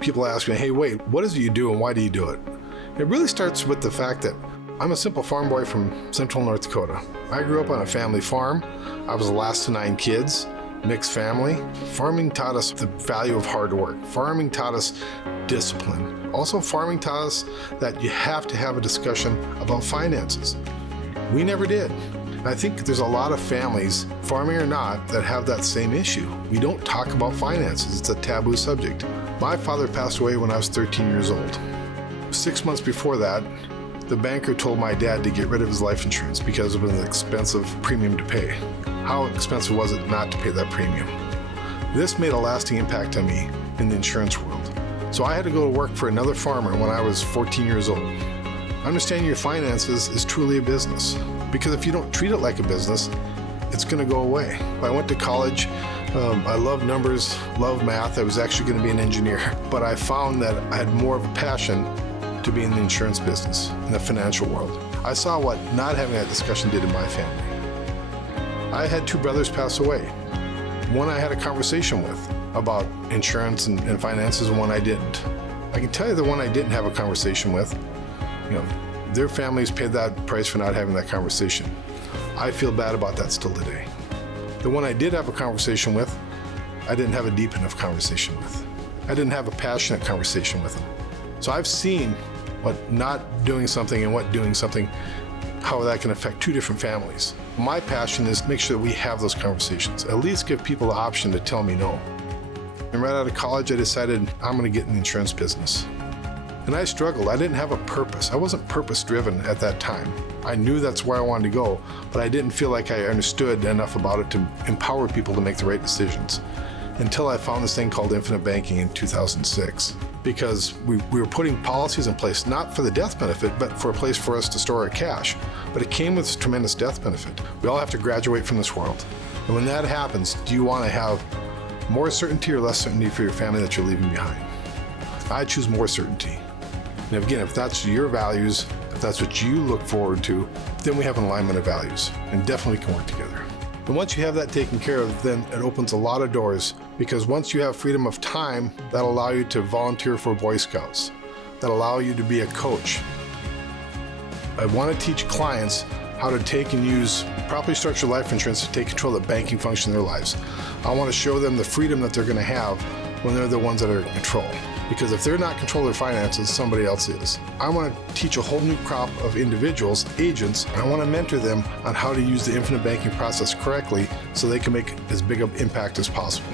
people ask me, hey, Wade, what is it you do and why do you do it? It really starts with the fact that I'm a simple farm boy from central North Dakota. I grew up on a family farm. I was the last of 9 kids, mixed family. Farming taught us the value of hard work. Farming taught us discipline. Also, farming taught us that you have to have a discussion about finances. We never did. And I think there's a lot of families, farming or not, that have that same issue. We don't talk about finances. It's a taboo subject. My father passed away when I was 13 years old. 6 months before that, the banker told my dad to get rid of his life insurance because it was an expensive premium to pay. How expensive was it not to pay that premium? This made a lasting impact on me in the insurance world. So I had to go to work for another farmer when I was 14 years old. Understanding your finances is truly a business, because if you don't treat it like a business, it's going to go away. I went to college. I love numbers, love math. I was actually going to be an engineer, but I found that I had more of a passion to be in the insurance business, in the financial world. I saw what not having that discussion did in my family. I had 2 brothers pass away. One I had a conversation with about insurance and finances, and one I didn't. I can tell you the one I didn't have a conversation with, their families paid that price for not having that conversation. I feel bad about that still today. The one I did have a conversation with, I didn't have a deep enough conversation with. I didn't have a passionate conversation with them. So I've seen what not doing something and what doing something, how that can affect 2 different families. My passion is to make sure that we have those conversations, at least give people the option to tell me no. And right out of college, I decided I'm going to get in the insurance business. And I struggled. I didn't have a purpose. I wasn't purpose-driven at that time. I knew that's where I wanted to go, but I didn't feel like I understood enough about it to empower people to make the right decisions until I found this thing called infinite banking in 2006. Because we were putting policies in place, not for the death benefit, but for a place for us to store our cash. But it came with tremendous death benefit. We all have to graduate from this world. And when that happens, do you want to have more certainty or less certainty for your family that you're leaving behind? I choose more certainty. And again, if that's your values, if that's what you look forward to, then we have an alignment of values and definitely can work together. And once you have that taken care of, then it opens a lot of doors, because once you have freedom of time, that'll allow you to volunteer for Boy Scouts, that'll allow you to be a coach. I want to teach clients how to take and use properly structured life insurance to take control of the banking function in their lives. I want to show them the freedom that they're going to have when they're the ones that are in control. Because if they're not in control of their finances, somebody else is. I want to teach a whole new crop of individuals, agents, and I want to mentor them on how to use the infinite banking process correctly so they can make as big an impact as possible.